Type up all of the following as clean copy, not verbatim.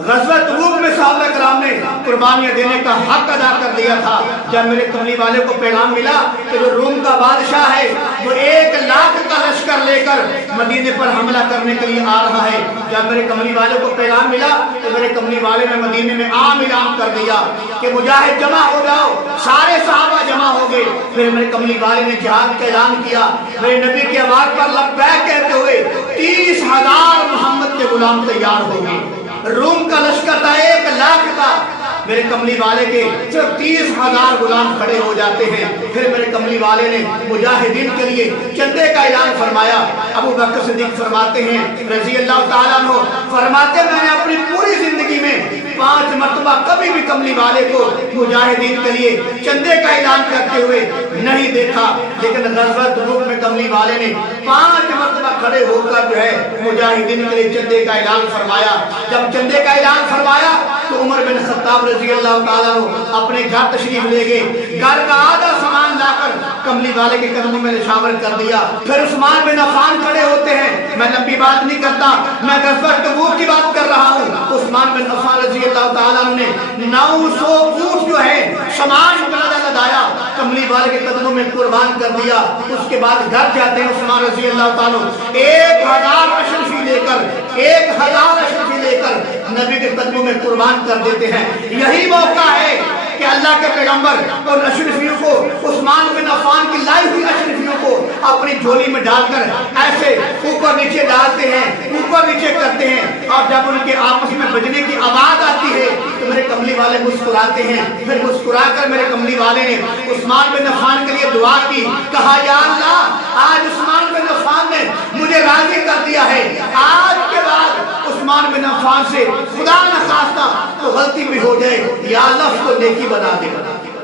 ग़ज़वत तबूक में सहाबा कराम ने कुर्बानियाँ देने का हक अदा कर दिया था। जब मेरे कमली वाले को पैगाम मिला कि जो रूम का बादशाह है वो 1 लाख का लश्कर लेकर मदीने पर हमला करने के लिए आ रहा है, जब मेरे कमली वाले को पैगाम मिला तो मेरे कमली वाले ने मदीने में आम ऐलान कर दिया कि मुजाहिद जमा हो जाओ। सारे सहाबा जमा हो गए। फिर मेरे कमली वाले ने जिहाद का ऐलान किया। मेरे नबी की आवाज़ पर लब्बैक कहते हुए 30,000 मोहम्मद के गुलाम तैयार हो गए। रूम का लश्कर था 1 लाख का, मेरे कमली वाले के सिर्फ 30,000 गुलाम खड़े हो जाते हैं। फिर मेरे कमली वाले ने मुजाहिदीन के लिए चंदे का ऐलान फरमाया। अबू बकर सिद्दीक फरमाते हैं रज़ी अल्लाह ताला अन्हु, फरमाते मैंने अपनी पूरी जिंदगी में 5 मरतबा कभी भी कमली वाले को मुजाहिदीन के लिए चंदे का ऐलान करते हुए नहीं देखा, लेकिन ग़ज़वत तबूक में कमली वाले ने 5 मरतबा खड़े होकर जो है मुजाहिदीन के लिए चंदे का ऐलान फरमाया। जब चंदे का ऐलान फरमाया तो उमर बिन खत्ताब रज़ी अल्लाह ताला अन्हु अपने घर तशरीफ ले गए। घर का आधा सामान लाकर कमली वाले के कदमों में निशावर कर दिया। फिर उस्मान बिन अफ़्फ़ान खड़े होते हैं। मैं लंबी बात नहीं करता, मैं ग़ज़वत तबूक की बात कर रहा हूँ। उस्मान बिन अफ़्फ़ान रज़ी अल्लाह ताला अन्हु ने 900 ऊँट जो है सामान लदाया, कमली वाले के कदमों में कुर्बान कर दिया। उसके बाद घर जाते हैं उस्मान रज़ी अल्लाह ताला 1000 अशरफी लेकर 1000 अशरफी लेकर नबी के कदमों में कुर्बान कर देते हैं। यही मौका है कि अल्लाह के पैगंबर और अशरफियों को, उस्मान बिन अफ़्फ़ान की लाई हुई अशरफियों को अपनी झोली में डालकर ऐसे ऊपर नीचे डालते हैं, ऊपर नीचे करते हैं, और जब उनके आपस में बजने की आवाज आती है तो मेरे कमली वाले मुस्कुराते हैं। फिर मुस्कुराकर मेरे कमली वाले ने उस्मान बिन अफ़्फ़ान के लिए दुआ की, कहा या अल्लाह आज उस्मान बिन अफ़्फ़ान ने मुझे राजी कर दिया है, आज के बाद उस्मान बिन अफ़्फ़ान से खुदा न खास्ता तो गलती भी हो जाए या अल्लाह उसको नेकी बना दे।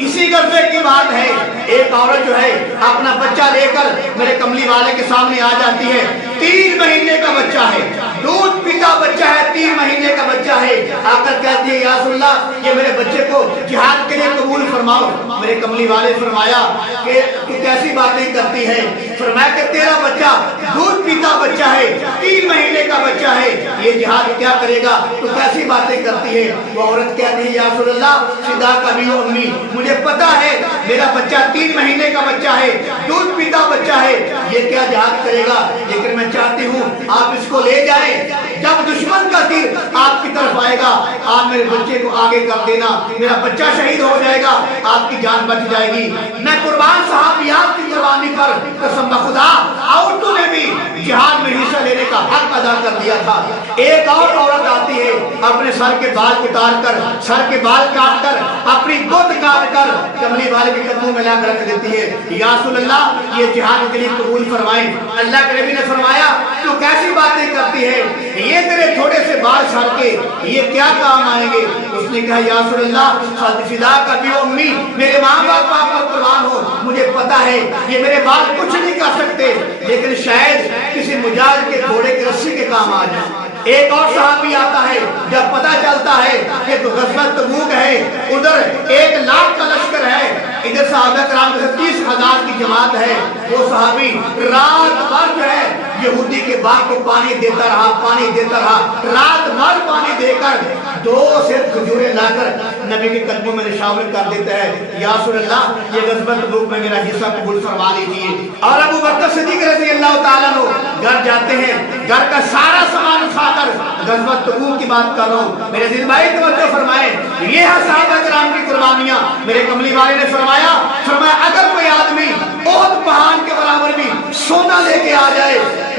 इसी गज़वे की बात है, एक औरत जो है अपना बच्चा लेकर मेरे कमली वाले के सामने आ जाती है। 3 महीने का बच्चा है, दूध पीता बच्चा है, 3 महीने का बच्चा है। आकर कहती है या रसूलल्लाह ये मेरे बच्चे को जिहाद के लिए कबूल फरमाओ। मेरे कमली वाले फरमाया कि तू कैसी बातें करती है? फरमाया कि तेरा बच्चा दूध पीता बच्चा है, 3 महीने का बच्चा है, ये जिहाद क्या करेगा? तू कैसी बातें करती है? वो औरत कहती है या रसूलल्लाह फिदा कभी उम्मी, मुझे पता है मेरा बच्चा 3 महीने का बच्चा है, दूध पीता बच्चा है, ये क्या जिहाद करेगा? लेकिन मैं चाहती हूँ आप इसको ले जाएं, जब दुश्मन का तीर आपकी तरफ आएगा आप मेरे बच्चे को आगे कर देना, मेरा बच्चा शहीद हो जाएगा, आपकी जान बच जाएगी। मैं कुर्बान सहाबियात की कुर्बानी पर कसम खुदा औरतों ने भी जिहाद में हिस्सा लेने का हक अदा कर दिया था। एक और औरत आती है अपने सर के बाल उतार कर, सर के बाल काट कर, अपनी गोद काट कर कमली वाले के कदमों में लाकर रख देती है। या रसूलल्लाह ये जिहाद के लिए कबूल फरमाएं। अल्लाह के नबी ने फरमाया तू कैसी बातें करती है, ये तेरे थोड़े से बाल सर के ये क्या काम आएंगे? उसने कहा या रसूलल्लाह फिदा का भी उम्मी, मेरे माँ बाप पर कुर्बान हो, मुझे पता है ये मेरे बाल कुछ नहीं कर सकते, लेकिन शायद किसी मुजाहिद के घोड़े की रस्सी के काम आ जाए। एक और सहाबी आता है, जब पता चलता है कि तो ग़ज़वत तबूक है, उधर 1 लाख का लश्कर है, इधर सहाबा कराम के 30,000 की जमात है, वो सहाबी रात भर जो है यहूदी के बाग को पानी देता रहा, पानी देता रहा, रात भर पानी देकर 2 से खजूरें लाकर नबी के कदमों में निशावर कर देता है। या रसूलल्लाह ये ग़ज़वत तबूक में मेरा हिस्सा कबूल फरमा लीजिए। और अबू बकर सिद्दीक़ रज़ी अल्लाह ताला अन्हु घर जाते हैं, घर का सारा सामान उठाकर, ग़ज़वत तबूक की बात कर रहा हूँ, मेरे दिल भाई तवज्जो फरमाए, ये है सहाबा कराम की कुर्बानियाँ। मेरे कमली वाले ने फरमाया अगर कोई आदमी ओहद पहाड़ के बराबर भी सोना लेके आ जाए,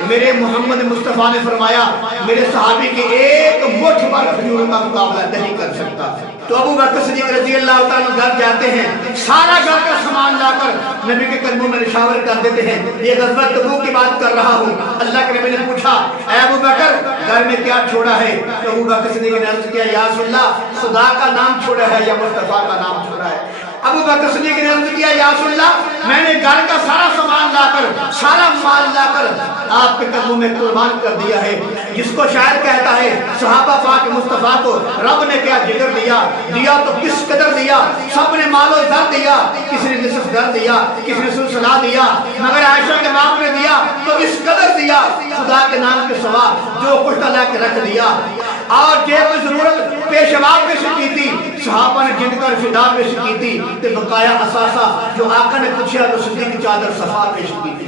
मेरे मोहम्मद मुस्तफा ने फरमाया मेरे सहाबी के एक मुठ भर खजूर का मुकाबला नहीं कर सकता। तो अबू बकर सिद्दीक़ रज़ी अल्लाह ताला घर जाते हैं, सारा घर का सामान लाकर नबी के कदमों में निशावर कर देते हैं। ये ग़ज़वत तबूक की बात कर रहा हूँ। अल्लाह के नबी ने पूछा ऐ अबू बकर घर में क्या छोड़ा है? तो अबू बकर सिद्दीक़ ने अर्ज़ किया या रसूलल्लाह खुदा का नाम छोड़ा है या मुस्तफा का नाम छोड़ा है? अबू बकर सिद्दीक़ ने अर्ज़ किया या रसूलल्लाह मैंने घर का सारा सामान लाकर, सारा माल लाकर आपके कदमों में कुर्बान कर दिया है। जिसको शायर कहता है सहाबा पाक मुस्तफा को रब ने क्या जिगर दिया, दिया तो किस कदर दिया, सबने मालो दर दिया, किसी ने निसफ दर दिया, किसी ने सुलसला दिया, मगर आयशा के बाप ने दिया तो इस कदर दिया, खुदा के नाम के सवा जो कुछ ला के रख दिया। और जे कोई जरूरत پیشوا پیش کی تھی صحابہ نے جن کر فدا پیش کی تھی تے بقایا اساسا جو آقا نے پوچھا تو صدیق چادر صفا پیش کی تھی